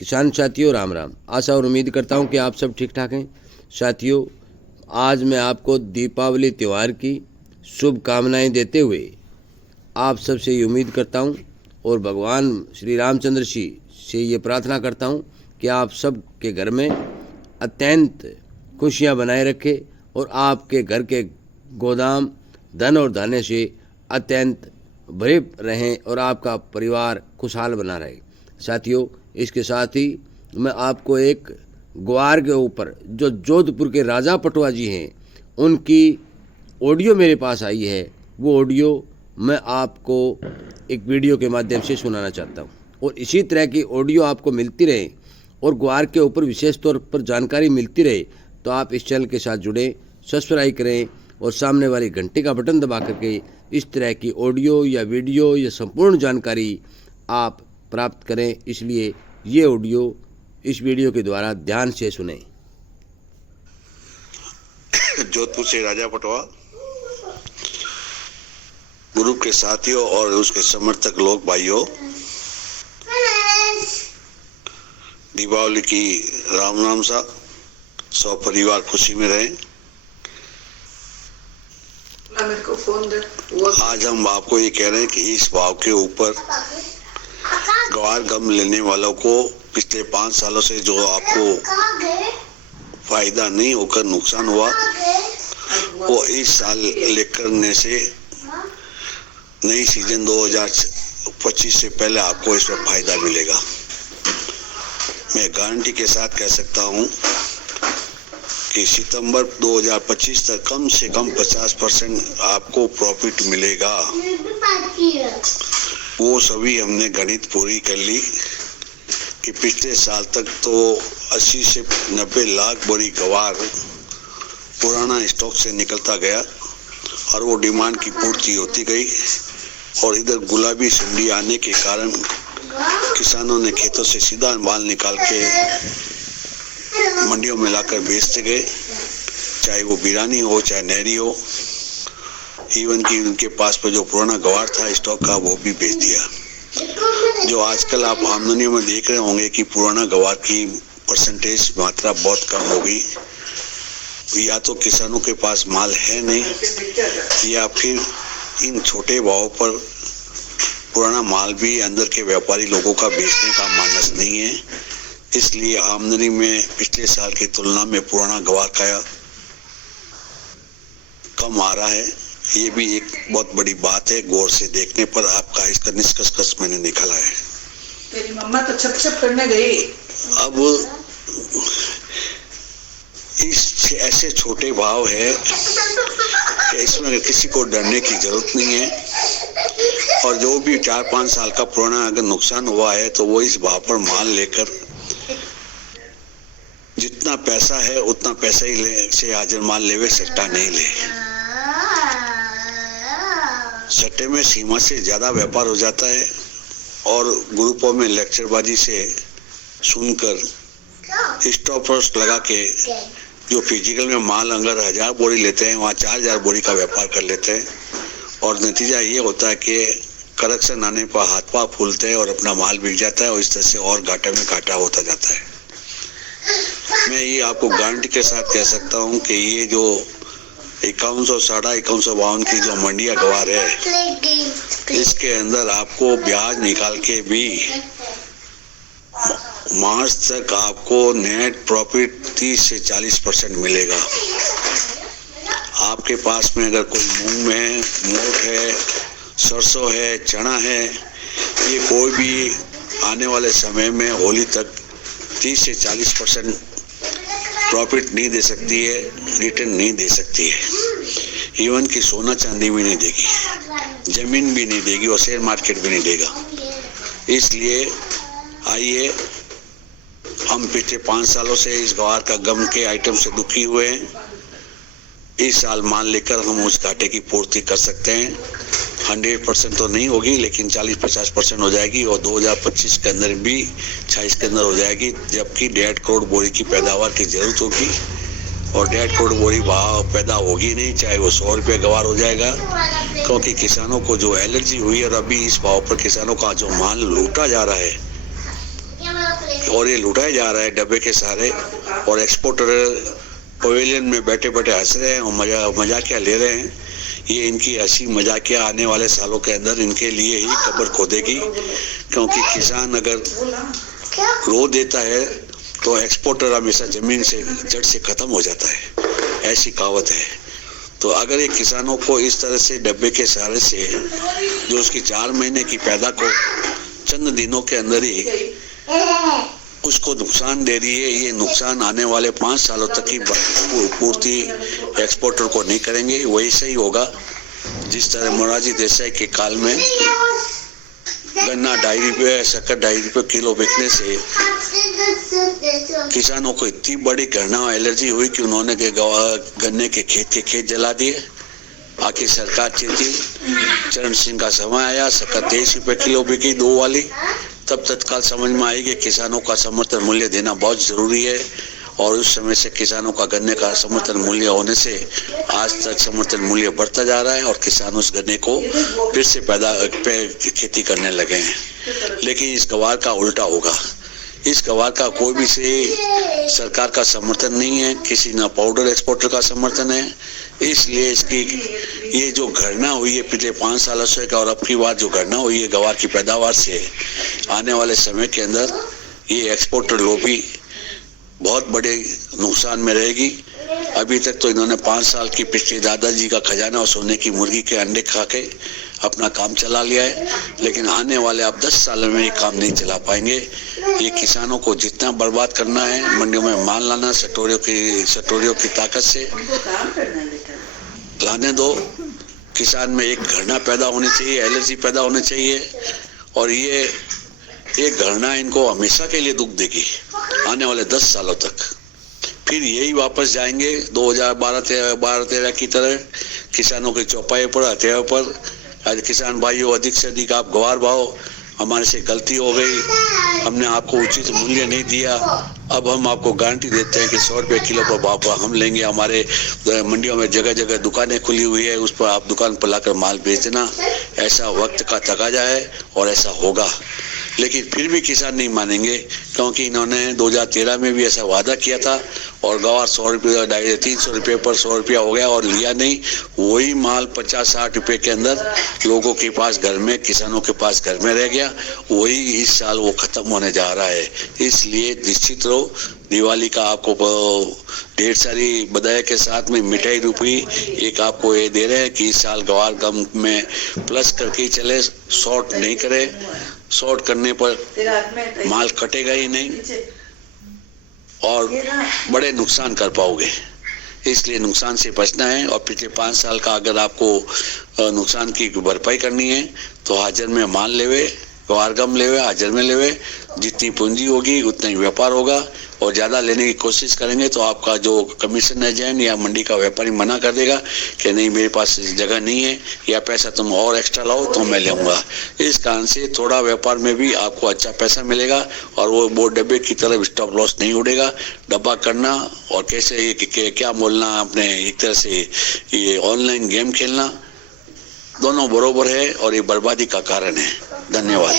किसान साथियों राम राम। आशा और उम्मीद करता हूं कि आप सब ठीक ठाक हैं। साथियों, आज मैं आपको दीपावली त्यौहार की शुभकामनाएं देते हुए आप सबसे ये उम्मीद करता हूं और भगवान श्री रामचंद्र जी से ये प्रार्थना करता हूं कि आप सब के घर में अत्यंत खुशियां बनाए रखे और आपके घर के गोदाम धन और धान्य से अत्यंत भरे रहें और आपका परिवार खुशहाल बना रहे। साथियों, इसके साथ ही मैं आपको एक ग्वार के ऊपर जो जोधपुर के राजा पटवा जी हैं उनकी ऑडियो मेरे पास आई है, वो ऑडियो मैं आपको एक वीडियो के माध्यम से सुनाना चाहता हूँ। और इसी तरह की ऑडियो आपको मिलती रहे और ग्वार के ऊपर विशेष तौर पर जानकारी मिलती रहे तो आप इस चैनल के साथ जुड़ें, सब्सक्राइब करें और सामने वाली घंटे का बटन दबा करके इस तरह की ऑडियो या वीडियो या संपूर्ण जानकारी आप प्राप्त करें। इसलिए ये ऑडियो इस वीडियो के द्वारा ध्यान से सुनें। जोधपुर से राजा पटवा ग्रुप के साथियों और उसके समर्थक लोग भाइयों, दीपावली की राम नाम सा सब परिवार खुशी में रहें। आज हम आपको ये कह रहे हैं कि इस भाव के ऊपर ग्वार गम लेने वालों को पिछले 5 सालों से जो आपको फायदा नहीं होकर नुकसान हुआ वो इस साल लेकर से नई सीजन 2025 से पहले आपको इस पर फायदा मिलेगा। मैं गारंटी के साथ कह सकता हूं कि सितंबर 2025 तक कम से कम 50% आपको प्रॉफिट मिलेगा। वो सभी हमने गणित पूरी कर ली कि पिछले साल तक तो 80 से 90 लाख बोरी ग्वार पुराना स्टॉक से निकलता गया और वो डिमांड की पूर्ति होती गई और इधर गुलाबी सुंडी आने के कारण किसानों ने खेतों से सीधा माल निकाल के मंडियों में लाकर बेचते गए, चाहे वो बिरानी हो चाहे नहरी हो। इवन कि उनके पास पर जो पुराना ग्वार था स्टॉक का वो भी बेच दिया। जो आजकल आप आमदनी में देख रहे होंगे कि पुराना ग्वार की परसेंटेज मात्रा बहुत कम हो गई, या तो किसानों के पास माल है नहीं या फिर इन छोटे भाव पर पुराना माल भी अंदर के व्यापारी लोगों का बेचने का मानस नहीं है। इसलिए आमदनी में पिछले साल की तुलना में पुराना ग्वार का कम आ रहा है। ये भी एक बहुत बड़ी बात है। गौर से देखने पर आपका इसका निष्कर्ष मैंने निकाला है। तेरी मम्मा तो छप छप करने गई। अब इस ऐसे छोटे भाव है कि इसमें किसी को डरने की जरूरत नहीं है और जो भी 4-5 साल का पुराना अगर नुकसान हुआ है तो वो इस भाव पर माल लेकर जितना पैसा है उतना पैसा ही से हाजिर माल लेवे, सट्टा नहीं ले। सट्टे में सीमा से ज्यादा व्यापार हो जाता है और ग्रुपों में लेक्चरबाजी से सुनकर स्टॉपर्स लगा के जो फिजिकल में माल अगर 1000 बोरी लेते हैं वहाँ 4000 बोरी का व्यापार कर लेते हैं और नतीजा ये होता है कि करेक्शन आने पर हाथ पांव फूलते हैं और अपना माल बिक जाता है और इस तरह से और घाटे में घाटा होता जाता है। मैं ये आपको गारंटी के साथ कह सकता हूँ कि ये जो 5152 की जो मंडिया ग्वार है इसके अंदर आपको ब्याज निकाल के भी मार्च तक आपको नेट प्रॉफिट 30 से 40% मिलेगा। आपके पास में अगर कोई मूंग है, मोट है, सरसों है, चना है, ये कोई भी आने वाले समय में होली तक 30 से 40% प्रॉफिट नहीं दे सकती है, रिटर्न नहीं दे सकती है। इवन कि सोना चांदी भी नहीं देगी, जमीन भी नहीं देगी और शेयर मार्केट भी नहीं देगा। इसलिए आइए, हम पिछले 5 सालों से इस ग्वार का गम के आइटम से दुखी हुए हैं। इस साल माल लेकर हम उस घाटे की पूर्ति कर सकते हैं। 100% तो नहीं होगी लेकिन 40-50% हो जाएगी और 2025 के अंदर भी 26 के अंदर हो जाएगी, जबकि 1.5 करोड़ बोरी की पैदावार की जरूरत होगी और 1.5 करोड़ बोरी भाव पैदा होगी नहीं, चाहे वो 100 रुपये ग्वार हो जाएगा, क्योंकि किसानों को जो एलर्जी हुई और अभी इस भाव पर किसानों का जो माल लूटा जा रहा है और ये लुटाया जा रहा है डब्बे के सहारे, और एक्सपोर्टर पवेलियन में बैठे बैठे हंस रहे हैं और मजाकिया ले रहे हैं। ये इनकी हंसी मजाकिया आने वाले सालों के अंदर इनके लिए ही कब्र खोदेगी, क्योंकि किसान अगर रो देता है तो एक्सपोर्टर हमेशा जमीन से जड़ से खत्म हो जाता है, ऐसी कहावत है। तो अगर ये किसानों को इस तरह से डब्बे के सहारे से जो उसकी 4 महीने की पैदा को चंद दिनों के अंदर ही उसको नुकसान दे रही है, ये नुकसान आने वाले 5 सालों तक की पूर्ति एक्सपोर्टर को नहीं करेंगे। वही सही होगा जिस तरह मोरारजी देसाई के काल में गन्ना 2.5 रुपये, शक्कर 2.5 रुपये किलो बिकने से किसानों को इतनी बड़ी घृणा एलर्जी हुई कि उन्होंने गन्ने के खेत जला दिए। आखिर सरकार चेती, चरण सिंह का समय आया, शक्कर 23 रुपये किलो बिकी 2 वाली, तब तत्काल समझ में आई कि किसानों का समर्थन मूल्य देना बहुत जरूरी है। और उस समय से किसानों का गन्ने का समर्थन मूल्य होने से आज तक समर्थन मूल्य बढ़ता जा रहा है और किसान उस गन्ने को फिर से खेती करने लगे हैं। लेकिन इस गवार का उल्टा होगा। इस गवार का कोई भी से सरकार का समर्थन नहीं है, किसी ना पाउडर एक्सपोर्टर का समर्थन है। इसलिए इसकी ये जो घटना हुई है पिछले 5 सालों से और अब की बार जो घटना हुई है गवार की पैदावार से, आने वाले समय के अंदर ये एक्सपोर्टर लॉबी बहुत बड़े नुकसान में रहेगी। अभी तक तो इन्होंने 5 साल की पिछले दादाजी का खजाना और सोने की मुर्गी के अंडे खा के अपना काम चला लिया है, लेकिन आने वाले अब 10 साल में ये काम नहीं चला पाएंगे। ये किसानों को जितना बर्बाद करना है, मंडियों में माल लाना सटोरियों की ताकत से लाने दो। किसान में एक घृणा पैदा होनी चाहिए, एलर्जी पैदा होनी चाहिए, और ये घृणा इनको हमेशा के लिए दुख देगी आने वाले 10 सालों तक। फिर यही वापस जाएंगे 2012-13 की तरह किसानों के चौपाई पर, हथियार पर। आज किसान भाइयों, अधिक से अधिक आप गवार भाव, हमारे से गलती हो गई, हमने आपको उचित मूल्य नहीं दिया, अब हम आपको गारंटी देते हैं कि 100 रुपये किलो पर भाव हम लेंगे। हमारे मंडियों में जगह जगह दुकानें खुली हुई है, उस पर आप दुकान पर लाकर माल बेचना। ऐसा वक्त का तकाजा है और ऐसा होगा, लेकिन फिर भी किसान नहीं मानेंगे, क्योंकि इन्होंने 2013 में भी ऐसा वादा किया था और गवार 100 रुपये 300 रुपये पर 100 रुपया हो गया और लिया नहीं। वही माल 50-60 रुपये के अंदर लोगों के पास घर में, किसानों के पास घर में रह गया। वही इस साल वो खत्म होने जा रहा है। इसलिए निश्चित रहो, दिवाली का आपको ढेर सारी बधाई के साथ में मिठाई रूपी एक आपको ये दे रहे हैं कि इस साल गवार गम में प्लस करके चले, शॉर्ट नहीं करे। शॉर्ट करने पर माल कटेगा ही नहीं और बड़े नुकसान कर पाओगे। इसलिए नुकसान से बचना है। और पिछले 5 साल का अगर आपको नुकसान की भरपाई करनी है तो हाजिर में माल लेवे, गवारगम लेवे, हाजिर में लेवे। जितनी पूंजी होगी उतना ही व्यापार होगा, और ज्यादा लेने की कोशिश करेंगे तो आपका जो कमीशन एजेंट या मंडी का व्यापारी मना कर देगा कि नहीं, मेरे पास जगह नहीं है या पैसा तुम और एक्स्ट्रा लाओ तो मैं लूंगा। इस कारण से थोड़ा व्यापार में भी आपको अच्छा पैसा मिलेगा और वो डब्बे की तरफ स्टॉप लॉस नहीं उड़ेगा। डब्बा करना और कैसे क्या बोलना, अपने एक तरह से ये ऑनलाइन गेम खेलना, दोनों बरोबर है और ये बर्बादी का कारण है। धन्यवाद।